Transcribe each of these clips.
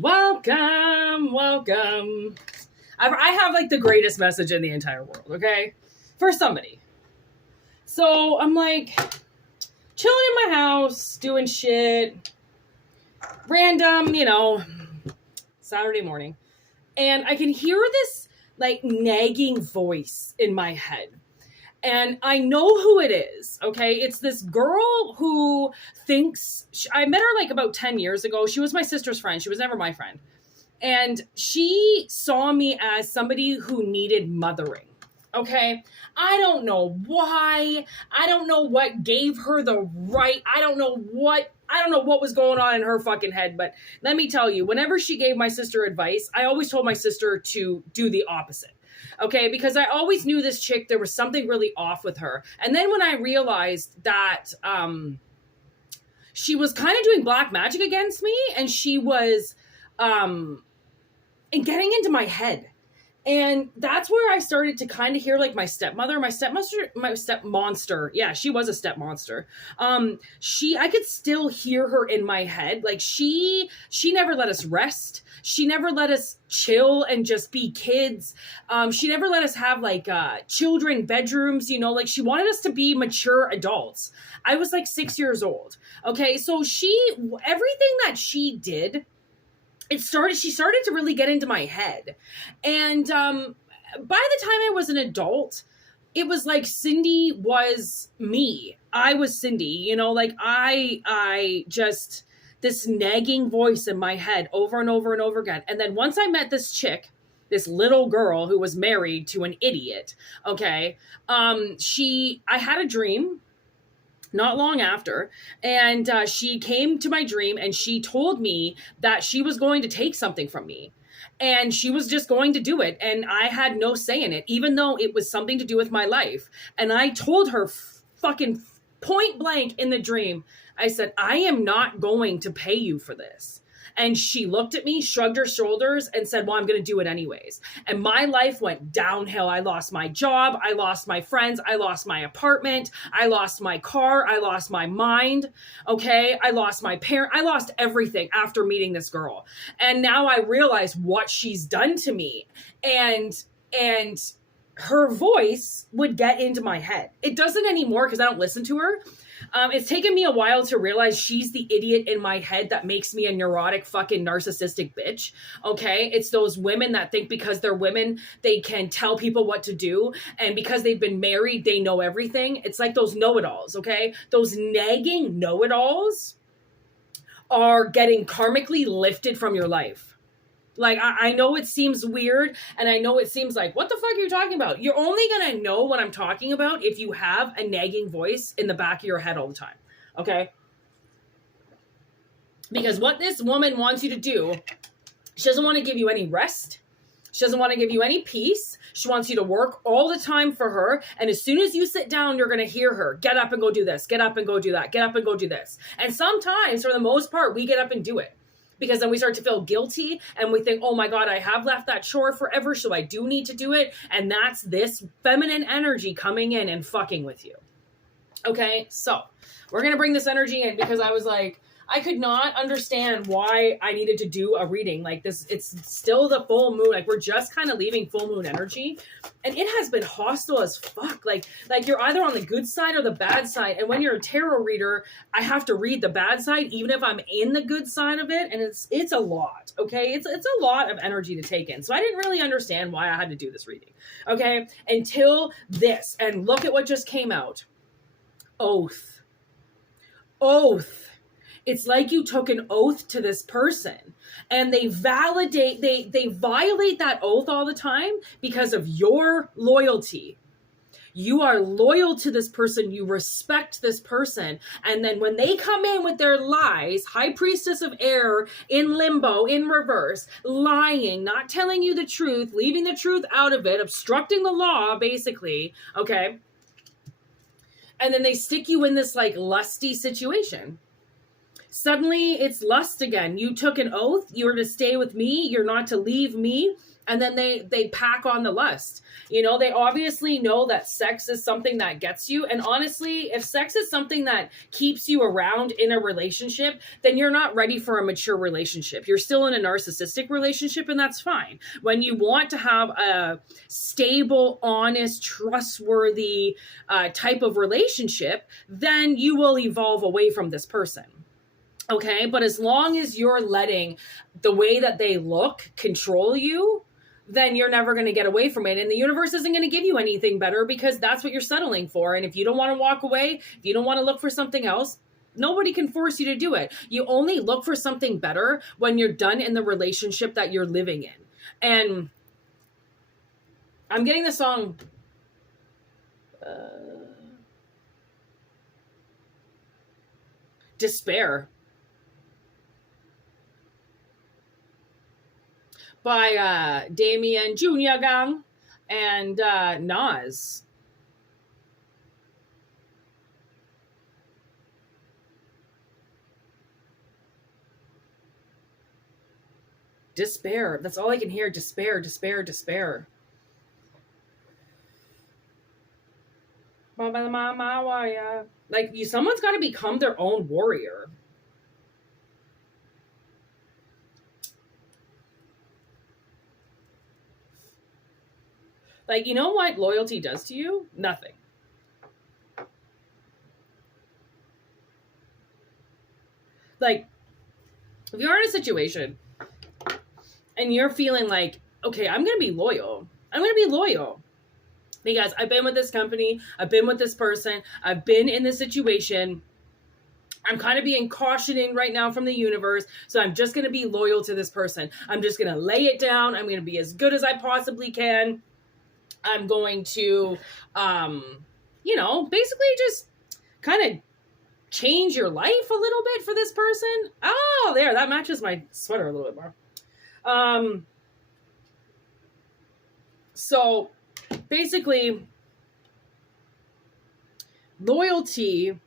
Welcome, welcome. I have like the greatest message in the entire world, okay? For somebody. So I'm like chilling in my house, doing shit, random, Saturday morning. And I can hear this like nagging voice in my head. And I know who it is, okay? It's this girl who thinks, I met her like about 10 years ago. She was my sister's friend. She was never my friend. And she saw me as somebody who needed mothering, okay? I don't know why. I don't know what gave her the right. I don't know what was going on in her fucking head. But let me tell you, whenever she gave my sister advice, I always told my sister to do the opposite. Okay, because I always knew this chick, there was something really off with her. And then when I realized that she was kind of doing black magic against me, and she was and getting into my head. And that's where I started to kind of hear like my stepmonster. Yeah, she was a step monster. I could still hear her in my head. Like she never let us rest. She never let us chill and just be kids. She never let us have like children bedrooms, like she wanted us to be mature adults. I was like 6 years old. Okay. So everything that she did, she started to really get into my head. And by the time I was an adult, it was like Cindy was me. I was Cindy, I just, this nagging voice in my head over and over and over again. And then once I met this chick, this little girl who was married to an idiot, okay, I had a dream not long after, and she came to my dream and she told me that she was going to take something from me, and she was just going to do it, and I had no say in it, even though it was something to do with my life. And I told her fucking point blank in the dream, I said, I am not going to pay you for this. And she looked at me, shrugged her shoulders, and said, well, I'm going to do it anyways. And my life went downhill. I lost my job. I lost my friends. I lost my apartment. I lost my car. I lost my mind. Okay. I lost my parent. I lost everything after meeting this girl. And now I realize what she's done to me. And her voice would get into my head. It doesn't anymore because I don't listen to her. It's taken me a while to realize she's the idiot in my head that makes me a neurotic fucking narcissistic bitch. Okay. It's those women that think because they're women, they can tell people what to do. And because they've been married, they know everything. It's like those know-it-alls. Okay. Those nagging know-it-alls are getting karmically lifted from your life. Like, I know it seems weird, and I know it seems like, what the fuck are you talking about? You're only going to know what I'm talking about if you have a nagging voice in the back of your head all the time, okay? Because what this woman wants you to do, she doesn't want to give you any rest. She doesn't want to give you any peace. She wants you to work all the time for her, and as soon as you sit down, you're going to hear her, get up and go do this, get up and go do that, get up and go do this. And sometimes, for the most part, we get up and do it. Because then we start to feel guilty and we think, oh my God, I have left that chore forever, so I do need to do it. And that's this feminine energy coming in and fucking with you. Okay, so we're going to bring this energy in because I was like, I could not understand why I needed to do a reading like this. It's still the full moon. Like, we're just kind of leaving full moon energy, and it has been hostile as fuck. Like you're either on the good side or the bad side. And when you're a tarot reader, I have to read the bad side, even if I'm in the good side of it. And it's a lot. Okay. It's a lot of energy to take in. So I didn't really understand why I had to do this reading. Okay. Until this, and look at what just came out. Oath. It's like you took an oath to this person, and they violate that oath all the time because of your loyalty. You are loyal to this person. You respect this person. And then when they come in with their lies, high priestess of air in limbo, in reverse, lying, not telling you the truth, leaving the truth out of it, obstructing the law, basically. Okay. And then they stick you in this like lusty situation. Suddenly it's lust again. You took an oath, you were to stay with me, you're not to leave me. And then they pack on the lust. You know, they obviously know that sex is something that gets you. And honestly, if sex is something that keeps you around in a relationship, then you're not ready for a mature relationship. You're still in a narcissistic relationship, and that's fine. When you want to have a stable, honest, trustworthy type of relationship, then you will evolve away from this person. Okay, but as long as you're letting the way that they look control you, then you're never going to get away from it. And the universe isn't going to give you anything better, because that's what you're settling for. And if you don't want to walk away, if you don't want to look for something else, nobody can force you to do it. You only look for something better when you're done in the relationship that you're living in. And I'm getting the song... Despair by Damien Jr. Gang and Nas. Despair. That's all I can hear. Despair, despair, despair. Like, someone's got to become their own warrior. Like, you know what loyalty does to you? Nothing. Like, if you're in a situation and you're feeling like, okay, I'm going to be loyal. I'm going to be loyal. Because I've been with this company, I've been with this person, I've been in this situation. I'm kind of being cautioning right now from the universe, so I'm just going to be loyal to this person. I'm just going to lay it down. I'm going to be as good as I possibly can. I'm going to, basically just kind of change your life a little bit for this person. Oh, there, that matches my sweater a little bit more. So basically, loyalty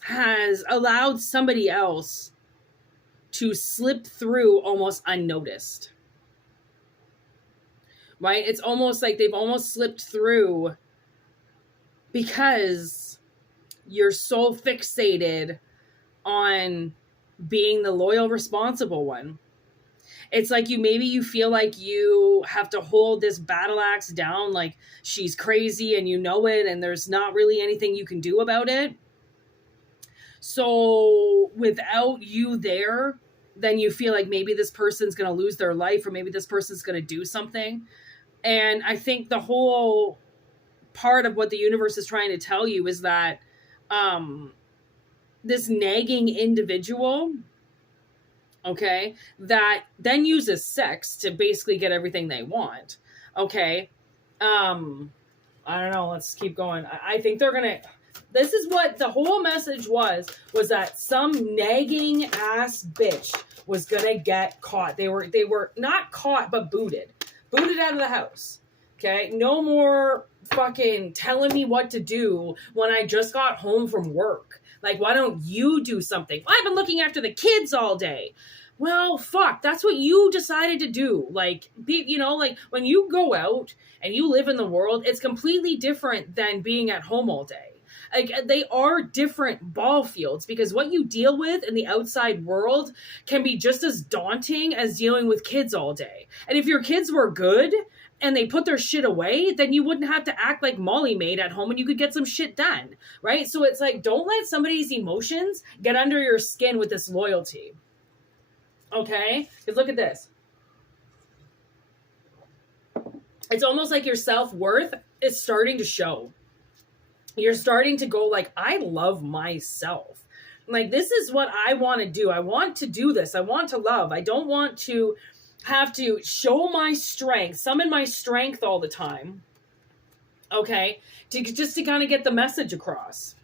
has allowed somebody else to slip through almost unnoticed. Right? It's almost like they've almost slipped through because you're so fixated on being the loyal, responsible one. It's like you feel like you have to hold this battle axe down, like she's crazy and you know it, and there's not really anything you can do about it. So without you there, then you feel like maybe this person's going to lose their life, or maybe this person's going to do something. And I think the whole part of what the universe is trying to tell you is that this nagging individual, okay, that then uses sex to basically get everything they want, okay, I don't know, let's keep going. I think they're gonna, this is what the whole message was that some nagging ass bitch was gonna get caught. They were not caught, but booted out of the house. Okay, no more fucking telling me what to do when I just got home from work. Like, why don't you do something? Well, I've been looking after the kids all day. Well, fuck, that's what you decided to do. Like, like when you go out and you live in the world, it's completely different than being at home all day. Like, they are different ball fields, because what you deal with in the outside world can be just as daunting as dealing with kids all day. And if your kids were good and they put their shit away, then you wouldn't have to act like Molly Maid at home and you could get some shit done, right? So it's like, don't let somebody's emotions get under your skin with this loyalty. Okay? Because look at this. It's almost like your self-worth is starting to show. You're starting to go like, I love myself. Like, this is what I want to do. I want to do this. I want to love. I don't want to have to show my strength, summon my strength all the time. Okay? To kind of get the message across.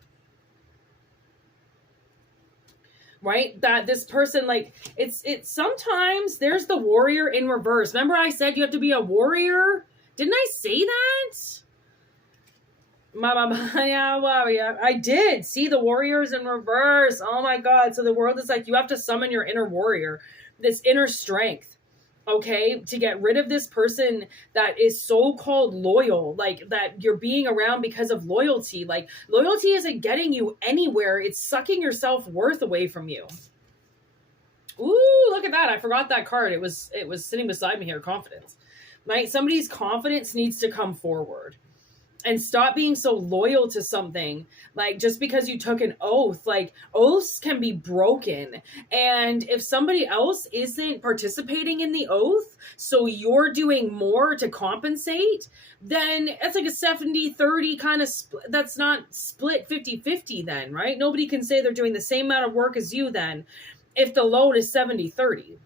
Right? That this person, like, it's sometimes there's the warrior in reverse. Remember I said you have to be a warrior? Didn't I say that? Yeah, warrior. I did see the warriors in reverse. Oh my God. So the world is like, you have to summon your inner warrior, this inner strength. Okay, to get rid of this person that is so-called loyal, like that you're being around because of loyalty. Like loyalty isn't getting you anywhere. It's sucking your self-worth away from you. Ooh, look at that. I forgot that card. It was sitting beside me here. Confidence. Right? Somebody's confidence needs to come forward. And stop being so loyal to something. Like just because you took an oath, like oaths can be broken. And if somebody else isn't participating in the oath, so you're doing more to compensate, then it's like a 70-30 kind of that's not split 50-50 then, right? Nobody can say they're doing the same amount of work as you then if the load is 70-30.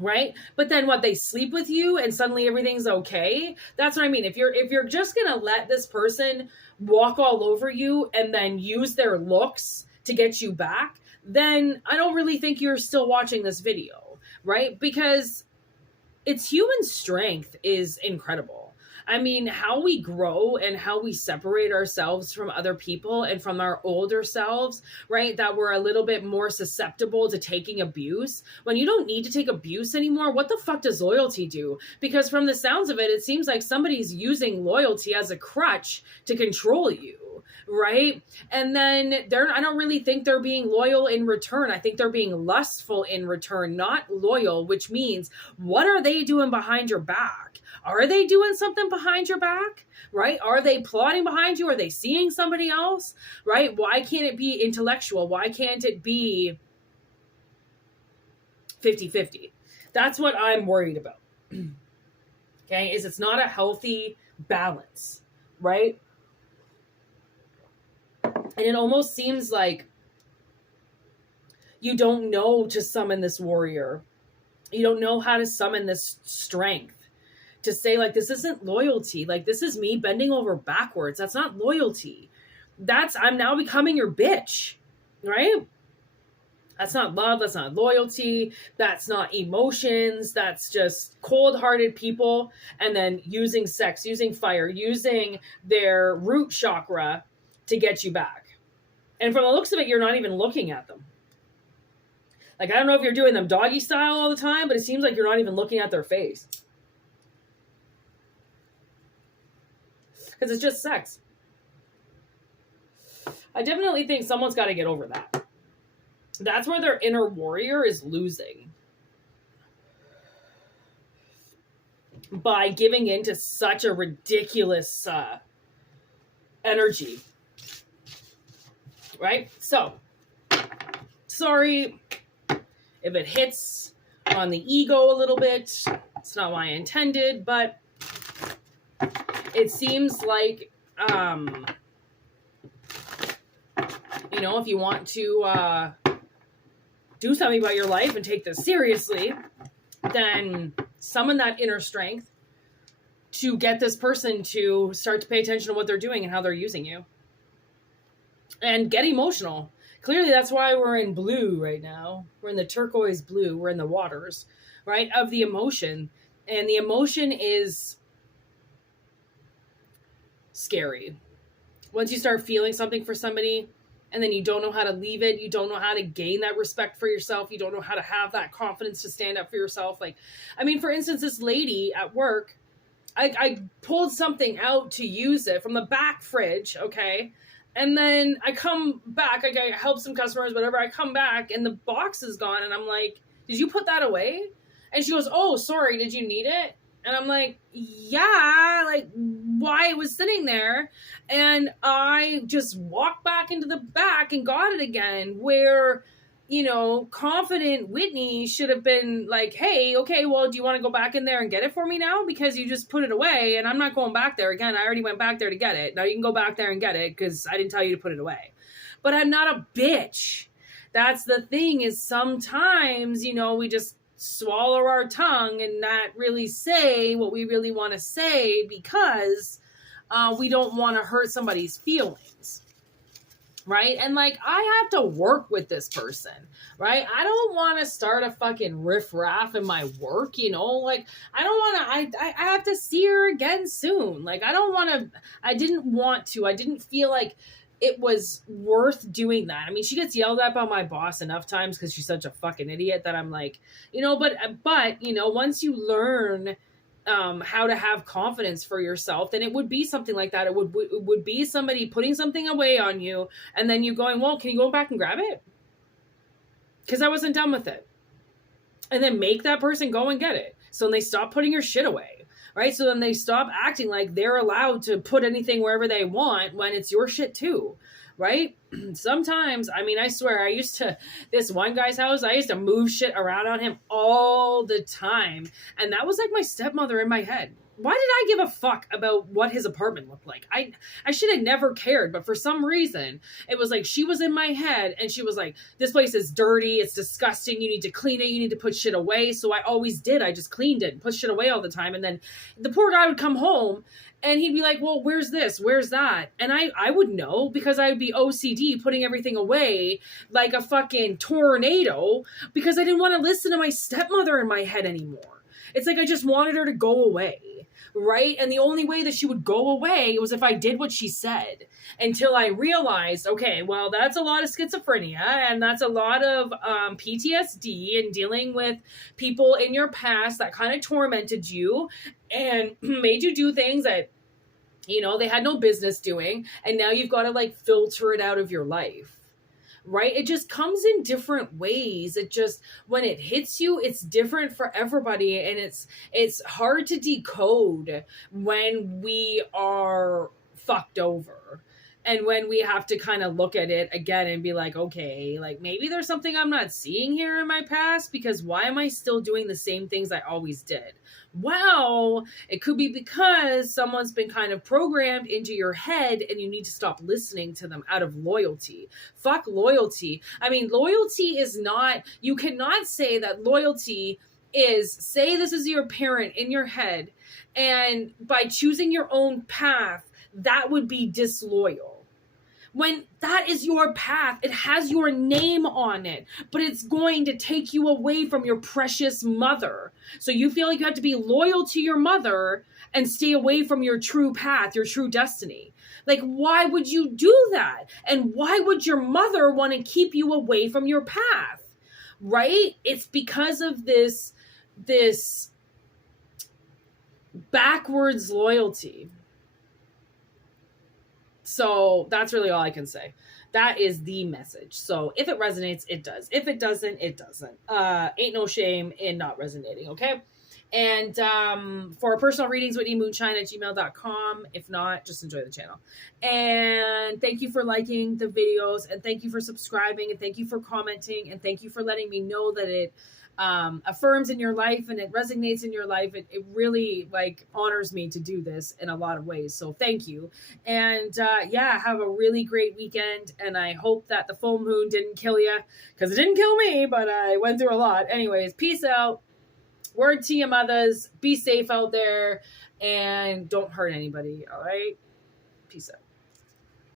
Right? But then what, they sleep with you and suddenly everything's okay? That's what I mean. If you're just going to let this person walk all over you and then use their looks to get you back, then I don't really think you're still watching this video, right? Because it's human strength is incredible. I mean, how we grow and how we separate ourselves from other people and from our older selves, right? That we're a little bit more susceptible to taking abuse. When you don't need to take abuse anymore, what the fuck does loyalty do? Because from the sounds of it, it seems like somebody's using loyalty as a crutch to control you, right? And then I don't really think they're being loyal in return. I think they're being lustful in return, not loyal, which means what are they doing behind your back? Are they doing something behind your back, right? Are they plotting behind you? Are they seeing somebody else, right? Why can't it be intellectual? Why can't it be 50-50? That's what I'm worried about. Okay, is it's not a healthy balance, right? And it almost seems like you don't know to summon this warrior. You don't know how to summon this strength. To say, like, this isn't loyalty. Like, this is me bending over backwards. That's not loyalty. I'm now becoming your bitch, right? That's not love. That's not loyalty. That's not emotions. That's just cold-hearted people. And then using sex, using fire, using their root chakra to get you back. And from the looks of it, you're not even looking at them. Like, I don't know if you're doing them doggy style all the time, but it seems like you're not even looking at their face. Because it's just sex. I definitely think someone's got to get over that. That's where their inner warrior is losing. By giving into such a ridiculous energy. Right? So, sorry if it hits on the ego a little bit. It's not what I intended, but it seems like, if you want to do something about your life and take this seriously, then summon that inner strength to get this person to start to pay attention to what they're doing and how they're using you. And get emotional. Clearly, that's why we're in blue right now. We're in the turquoise blue. We're in the waters, right, of the emotion. And the emotion is scary. Once you start feeling something for somebody and then you don't know how to leave it, you don't know how to gain that respect for yourself, you don't know how to have that confidence to stand up for yourself. Like, I mean, for instance, this lady at work, I pulled something out to use it from the back fridge, okay? And then I come back, I help some customers, whatever, I come back and the box is gone and I'm like, did you put that away? And she goes, oh, sorry, did you need it? And I'm like, yeah, like, why it was sitting there. And I just walked back into the back and got it again, where, confident Whitney should have been like, hey, okay, well, do you want to go back in there and get it for me now? Because you just put it away and I'm not going back there again. I already went back there to get it. Now you can go back there and get it because I didn't tell you to put it away. But I'm not a bitch. That's the thing, is sometimes, we just swallow our tongue and not really say what we really want to say because we don't want to hurt somebody's feelings. right? And like, I have to work with this person, right? I don't want to start a fucking riff-raff in my work, you know? Like, I don't want to, I have to see her again soon. Like, I didn't want to, I didn't feel like it was worth doing that. I mean, she gets yelled at by my boss enough times because she's such a fucking idiot that I'm like, you know, but, you know, once you learn how to have confidence for yourself, then it would be something like that. It would be somebody putting something away on you and then you going, well, can you go back and grab it? Because I wasn't done with it. And then make that person go and get it. So then they stop putting your shit away, right? So then they stop acting like they're allowed to put anything wherever they want when it's your shit too, right? Sometimes, I mean, I swear, this one guy's house, I used to move shit around on him all the time. And that was like my stepmother in my head. Why did I give a fuck about what his apartment looked like? I should have never cared, but for some reason, it was like she was in my head and she was like, this place is dirty, it's disgusting, you need to clean it, you need to put shit away. So I always did. I just cleaned it and put shit away all the time. And then the poor guy would come home and he'd be like, well, where's this? Where's that? And I would know because I would be OCD putting everything away like a fucking tornado because I didn't want to listen to my stepmother in my head anymore. It's like I just wanted her to go away, right? And the only way that she would go away was if I did what she said, until I realized, okay, well, that's a lot of schizophrenia and that's a lot of PTSD and dealing with people in your past that kind of tormented you and made you do things that, you know, they had no business doing. And now you've got to like filter it out of your life. Right? It just comes in different ways. It just, when it hits you, it's different for everybody. And it's hard to decode when we are fucked over. And when we have to kind of look at it again and be like, okay, like maybe there's something I'm not seeing here in my past because why am I still doing the same things I always did? Well, it could be because someone's been kind of programmed into your head and you need to stop listening to them out of loyalty. Fuck loyalty. I mean, loyalty is not, you cannot say that loyalty is, say this is your parent in your head, and by choosing your own path, that would be disloyal. When that is your path, it has your name on it, but it's going to take you away from your precious mother. So you feel like you have to be loyal to your mother and stay away from your true path, your true destiny. Like, why would you do that? And why would your mother want to keep you away from your path? Right? It's because of this backwards loyalty. So that's really all I can say. That is the message. So if it resonates, it does. If it doesn't, it doesn't. Ain't no shame in not resonating, okay? And for personal readings, whitneymoonshine@gmail.com. If not, just enjoy the channel. And thank you for liking the videos, and thank you for subscribing, and thank you for commenting, and thank you for letting me know that it affirms in your life and it resonates in your life. It really like honors me to do this in a lot of ways. So thank you. And yeah, have a really great weekend. And I hope that the full moon didn't kill you, because it didn't kill me, but I went through a lot. Anyways, peace out. Word to your mothers. Be safe out there and don't hurt anybody. All right. Peace out.